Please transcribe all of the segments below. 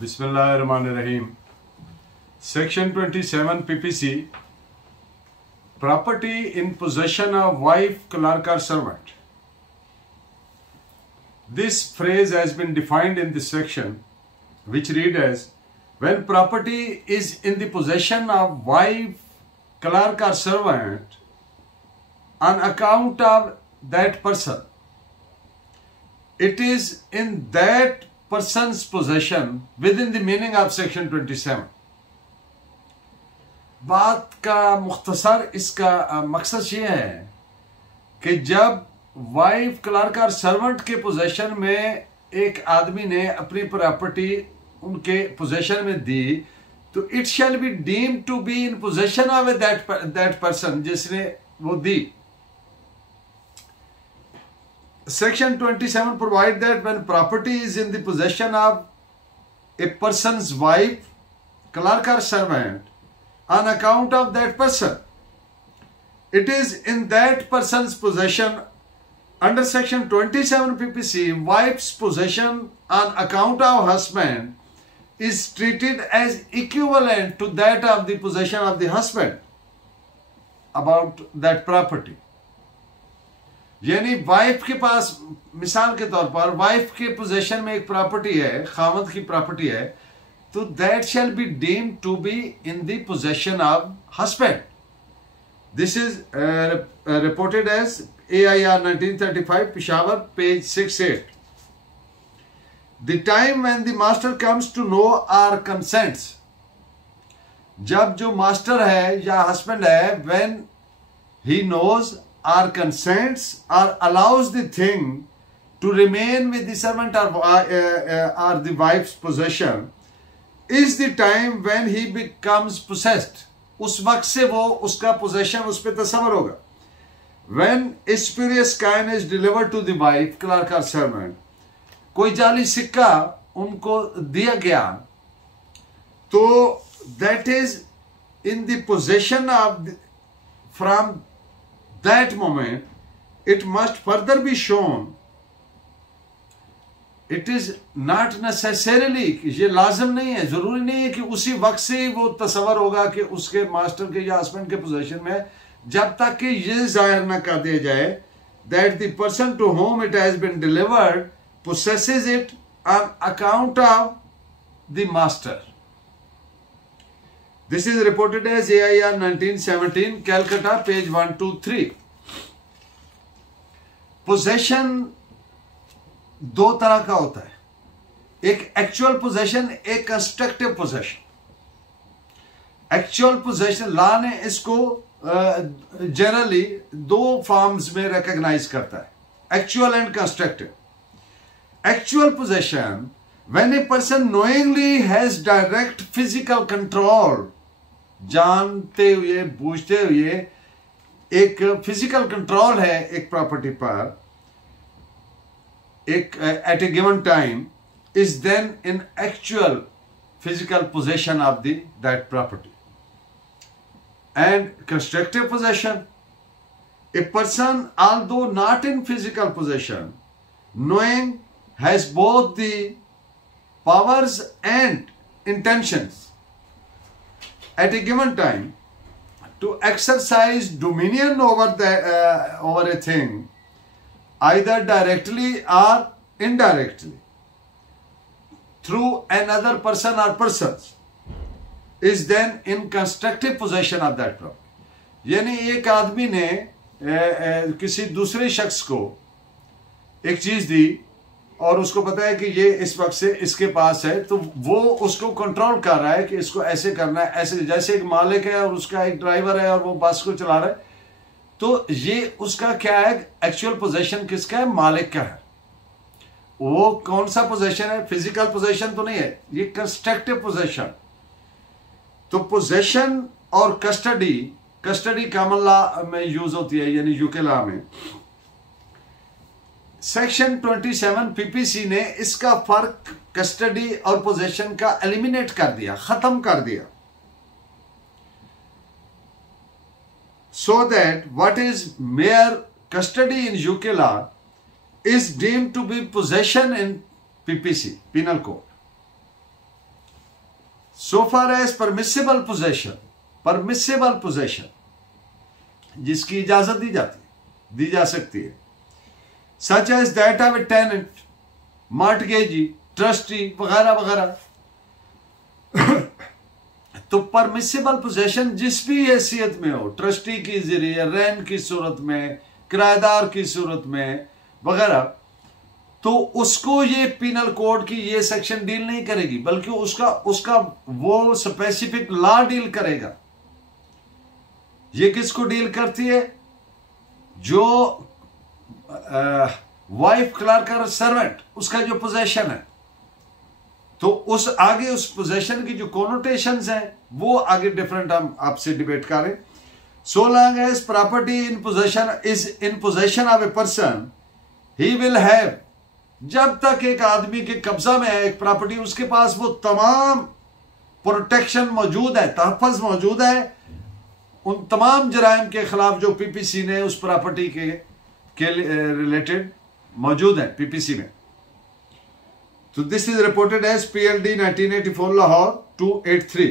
Bismillahirrahmanirrahim. Section 27 PPC. Property in possession of wife, clerk or servant. This phrase has been defined in this section, which read as, when property is in the possession of wife, clerk or servant on account of that person, it is in that person's possession within the meaning of section 27. बात का मुख्तसर इसका मकसद ये है कि जब wife, clerk और सर्वेंट के पोजेशन में एक आदमी ने अपनी प्रॉपर्टी उनके पोजेशन में दी, तो it shall be deemed to be in possession of that person जिसने वो दी. Section 27 provide that when property is in the possession of a person's wife, clerk or servant on account of that person, it is in that person's possession. Under section 27 PPC, wife's possession on account of husband is treated as equivalent to that of the possession of the husband about that property. यानी wife के पास, मिसाल के तौर पर wife के possession में एक property है, खामद की प्रॉपर्टी है, तो that shall be deemed to be in the possession of husband. This is reported as AIR 1935 Peshawar, page 68. The time when the master comes to know or consents, जब जो master है या husband है, when he knows or consents or allows the thing to remain with the servant or the wife's possession, is the time when he becomes possessed. उस वक्त से वो उसका possession उस पर तस्वर होगा. When a spurious coin is delivered to the wife, clerk or servant, कोई जाली सिक्का उनको दिया गया, तो that is in the possession of from that moment, it must further be shown. It is not necessarily, ये लाजम नहीं है, जरूरी नहीं है कि उसी वक्त से वो तस्वर होगा कि उसके मास्टर के या हस्बैंड के पोजीशन में, जब तक कि ये जाहिर न कर दिया जाए that the person to whom it has been delivered possesses it on account of the master. This is reported as AIR 1917, Calcutta, page 123. Possession दो तरह का होता है, एक एक्चुअल पोजेशन, एक constructive possession. Actual possession law ने इसको generally दो फॉर्म्स में रिकॉग्नाइज करता है, actual and constructive. Actual possession, when a person knowingly has direct physical control, जानते हुए बूझते हुए एक फिजिकल कंट्रोल है एक प्रॉपर्टी पर एक at a given time, is then in actual physical possession of the that property. And constructive possession, a person although not in physical possession, knowing has both the powers and intentions at a given time to exercise dominion over over a thing, either directly or indirectly, through another person or persons, is then in constructive possession of that property. यानी एक आदमी ने किसी दूसरे शख्स को एक चीज दी और उसको पता है कि ये इस वक्त से इसके पास है, तो वो उसको कंट्रोल कर रहा है कि इसको ऐसे करना है, ऐसे. जैसे एक मालिक है और उसका एक ड्राइवर है और वो बस को चला रहा है, तो ये उसका क्या है, एक्चुअल पोजेशन किसका है, मालिक का है. वो कौन सा पोजेशन है, फिजिकल पोजेशन तो नहीं है, ये कंस्ट्रक्टिव पोजेशन. तो पोजेशन और कस्टडी, कस्टडी कॉमन लॉ में यूज होती है, यानी यूके लॉ में. सेक्शन 27 पीपीसी ने इसका फर्क कस्टडी और पोजेशन का एलिमिनेट कर दिया, खत्म कर दिया. So that what is mere custody in UK law is deemed to be possession in PPC, Penal Code. so far as permissible possession जिसकी इजाजत दी जा सकती है, such as that of a tenant, mortgagee, trustee वगैरह वगैरह। तो permissible possession जिस भी हैसियत में हो, ट्रस्टी की जरिए, रेंट की सूरत में, किराएदार की सूरत में वगैरह, तो उसको ये पिनल कोड की ये सेक्शन डील नहीं करेगी, बल्कि उसका वो स्पेसिफिक लॉ डील करेगा। ये किसको डील करती है? जो वाइफ, क्लर्क और सर्वेंट, उसका जो पोजेशन है, तो उस पोजेशन की जो कोनोटेशंस हैं वो आगे डिफरेंट हम आपसे डिबेट करें। So long as property is in possession of a person, he will have, जब तक एक आदमी के कब्जा में है एक प्रॉपर्टी, उसके पास वो तमाम प्रोटेक्शन मौजूद है, तहफ़्फ़ुज़ मौजूद है उन तमाम जराइम के खिलाफ जो पीपीसी ने उस प्रॉपर्टी के रिलेटेड मौजूद है पीपीसी में। तो this is reported as PLD 1984 Lahore 283।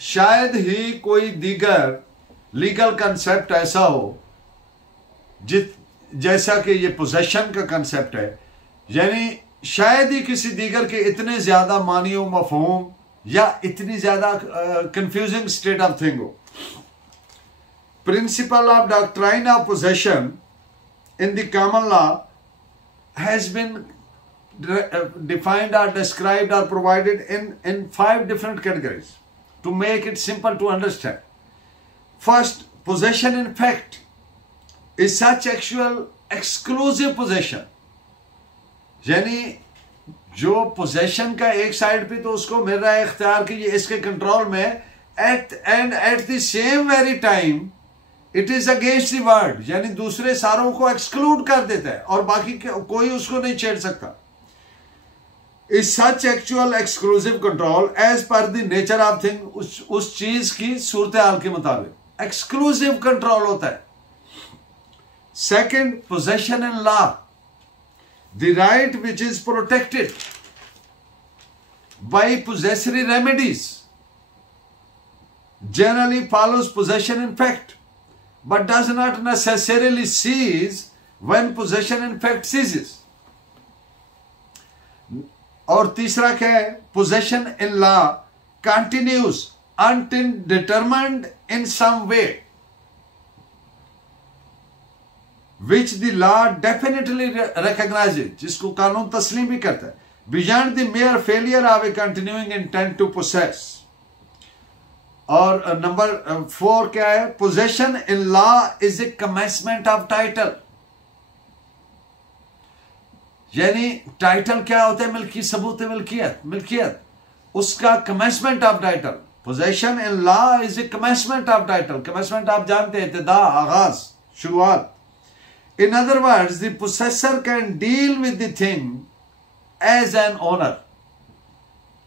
शायद ही कोई दीगर लीगल कंसेप्ट ऐसा हो जैसा कि ये पोजेशन का कंसेप्ट है, यानी शायद ही किसी दीगर के इतने ज्यादा मानी व मफहूम या इतनी ज्यादा कंफ्यूजिंग स्टेट ऑफ थिंग हो। Principle of doctrine of possession in the common law has been defined or described or provided in 5 different categories to make it simple to understand. First, possession in fact is such actual exclusive possession, यानी जो possession का एक side पे तो उसको मिल रहा है इख्तियार कि ये इसके कंट्रोल में, at the same very time it is against the word, यानी दूसरे सारों को एक्सक्लूड कर देता है और बाकी कोई उसको नहीं छेड़ सकता। Is such actual exclusive control as per the nature of thing, उस चीज की सूरत हाल के मुताबिक एक्सक्लूसिव कंट्रोल होता है। Second, possession in law, the right which is protected by possessory remedies generally follows possession in fact, but does not necessarily cease when possession in fact ceases. और तीसरा क्या है? Possession in law continues until determined in some way, which the law definitely recognizes, जिसको कानून तस्लीम भी करता है, beyond the mere failure of a continuing intent to possess. और नंबर 4 क्या है? Possession in law is a commencement of title, यानी टाइटल क्या होता है? मिल्की सबूत मिल्कियत, उसका commencement of title. Possession in law is a commencement of title. Commencement आप जानते हैं, इब्तिदा, आगाज, शुरुआत। In other words, the possessor can deal with the thing as an owner.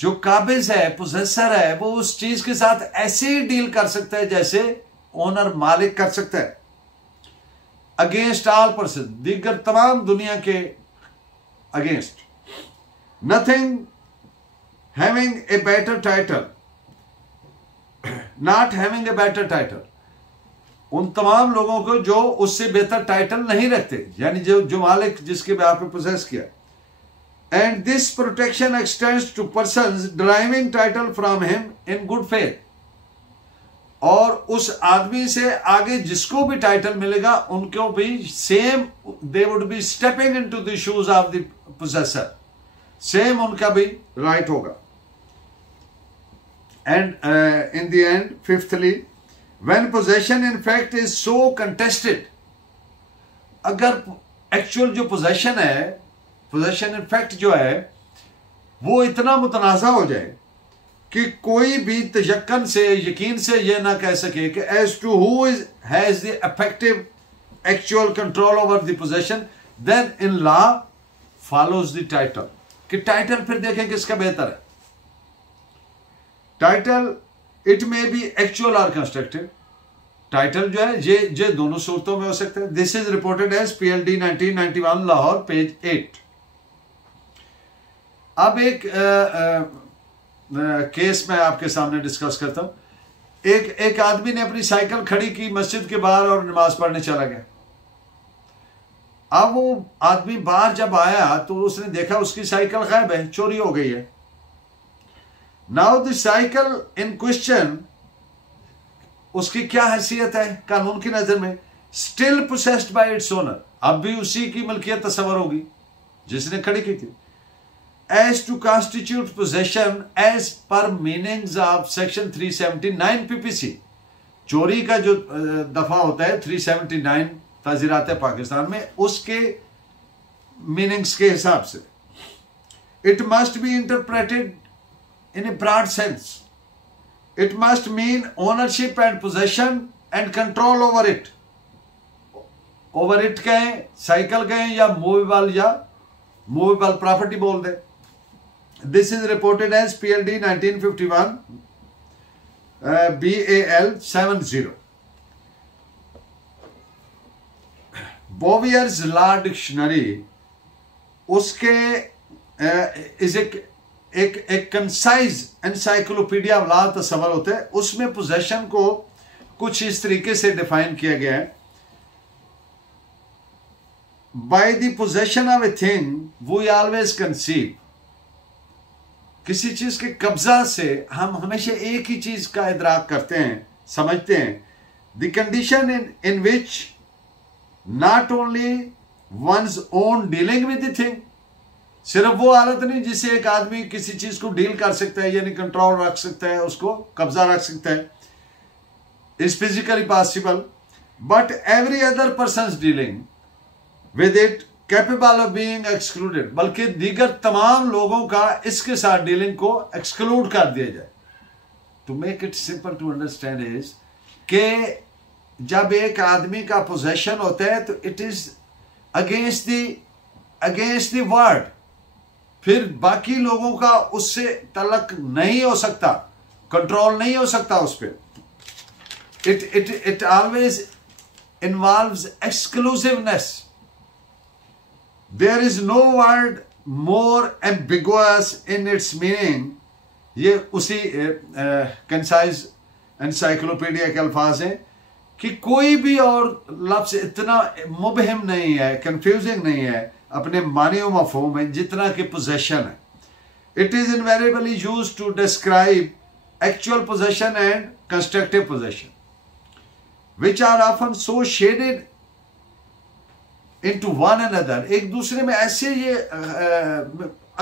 जो काबिज है, पोजेसर है, वो उस चीज के साथ ऐसे ही डील कर सकता है जैसे ओनर, मालिक कर सकता है। अगेंस्ट ऑल पर्सन, दीगर तमाम दुनिया के against. Nothing having a better title, not having a better title, उन तमाम लोगों को जो उससे बेहतर टाइटल नहीं रखते, यानी जो मालिक जिसके बेहाव पे पोजेस किया। And this protection extends to persons deriving title from him in good faith. और उस आदमी से आगे जिसको भी टाइटल मिलेगा उनको भी same, they would be stepping into the shoes of the possessor. Same उनका भी राइट होगा। And in the end, fifthly, when possession in fact is so contested, अगर एक्चुअल जो पोजेशन है, पोजेशन इन फैक्ट जो है, वो इतना मुतनाज़ा हो जाए कि कोई भी तयक्कन से, यकीन से ये ना कह सके कि as to who is has the effective actual control over the possession, then in law follows the title, कि टाइटल फिर देखें किसका बेहतर है। Title it may be actual और कंस्ट्रक्टिव। टाइटल जो है ये दोनों सूरतों में हो सकता है। This is reported as PLD 1991 Lahore, page 8। अब एक केस मैं आपके सामने डिस्कस करता हूं। एक आदमी ने अपनी साइकिल खड़ी की मस्जिद के बाहर और नमाज पढ़ने चला गया। अब वो आदमी बाहर जब आया तो उसने देखा उसकी साइकिल गायब है, चोरी हो गई है। Now the cycle in question, उसकी क्या हैसियत है कानून की नजर में? Still possessed bye its owner, अब भी उसी की मलकियत तस्वर होगी जिसने खड़ी की थी। As to constitute possession as per meanings of section 379 PPC, चोरी का जो दफा होता है 379 ताजीरात पाकिस्तान में, उसके मीनिंग्स के हिसाब से it must be interpreted in a broad sense. It must mean ownership and possession and control over it. Over it कहें, साइकिल कहें, या मूवेबल प्रॉपर्टी बोल दे। This is reported as PLD 1951 BAL 70. Bowier's Law Dictionary उसके एक concise encyclopedia of law तस्वर होता है। उसमें पोजेशन को कुछ इस तरीके से डिफाइन किया गया है। By the possession of a thing we always conceive, किसी चीज के कब्जा से हम हमेशा एक ही चीज का इदराक करते हैं, समझते हैं। The condition in which not only one's own dealing with the thing, सिर्फ वो हालत नहीं जिससे एक आदमी किसी चीज को डील कर सकता है, यानी कंट्रोल रख सकता है, उसको कब्जा रख सकता है, is physically possible, but every other person dealing with it capable of being excluded, बल्कि दीगर तमाम लोगों का इसके साथ डीलिंग को एक्सक्लूड कर दिया जाए। To make it simple to understand is के जब एक आदमी का पोजेशन होता है तो it is against the word, फिर बाकी लोगों का उससे तलक नहीं हो सकता, कंट्रोल नहीं हो सकता उस पर। It always involves exclusiveness. There is no word more ambiguous in its meaning. ये उसी कंसाइज एनसाइक्लोपीडिया के अल्फाज हैं कि कोई भी और लफ्ज इतना मुबहिम नहीं है, कंफ्यूजिंग नहीं है अपने मानी व मफहूम में जितना कि पोजेशन है। It is invariably used to describe actual possession and constructive possession which are often so shaded into one another, एक दूसरे में ऐसे ये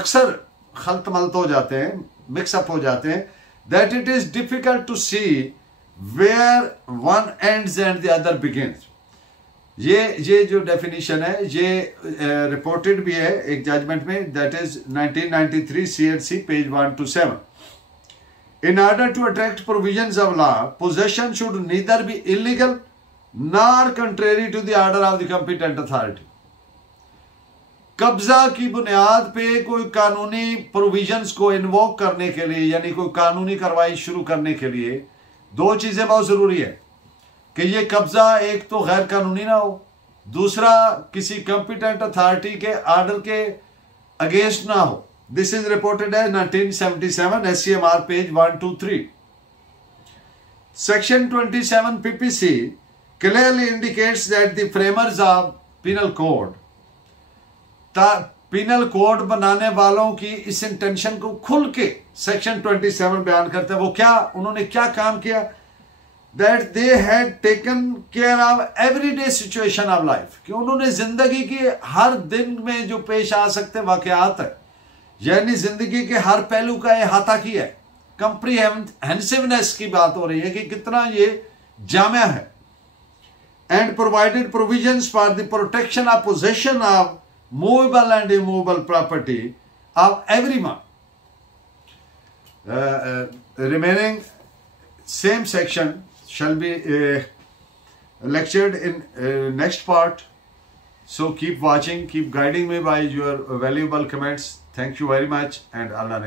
अक्सर खलत मलत हो जाते हैं, मिक्सअप हो जाते हैं, that it is difficult to see where one ends and the other begins. ये जो डेफिनेशन है ये रिपोर्टेड भी है एक जजमेंट में, that is 1993 CLC page 127. In order to attract provisions of law, possession should neither be illegal nor contrary to the order of the competent authority. कब्जा की बुनियाद पे कोई कानूनी प्रोविजंस को इन्वोक करने के लिए, यानी कोई कानूनी कार्रवाई शुरू करने के लिए दो चीजें बहुत जरूरी है कि ये कब्जा एक तो गैर कानूनी ना हो, दूसरा किसी कॉम्पिटेंट अथॉरिटी के ऑर्डर के अगेंस्ट ना हो। दिस इज रिपोर्टेड है 1977 SCMR page 123. Section 27 PPC clearly indicates that the framers of penal code, penal code बनाने वालों की इस इंटेंशन को खुल के सेक्शन 27 बयान करते हैं। वो क्या, उन्होंने क्या काम किया? That they had taken care of everyday situation of life, कि उन्होंने जिंदगी के हर दिन में जो पेश आ सकते वाकयात है, यानी जिंदगी के हर पहलू का अहाता किया है। कंप्रीहेंसिवनेस की बात हो रही है कि कितना ये जामिया है। And provided provisions for the protection of possession of movable and immovable property of everyone. Remaining same section shall be lectured in next part. So keep watching, keep guiding me by your valuable comments. Thank you very much, and Allah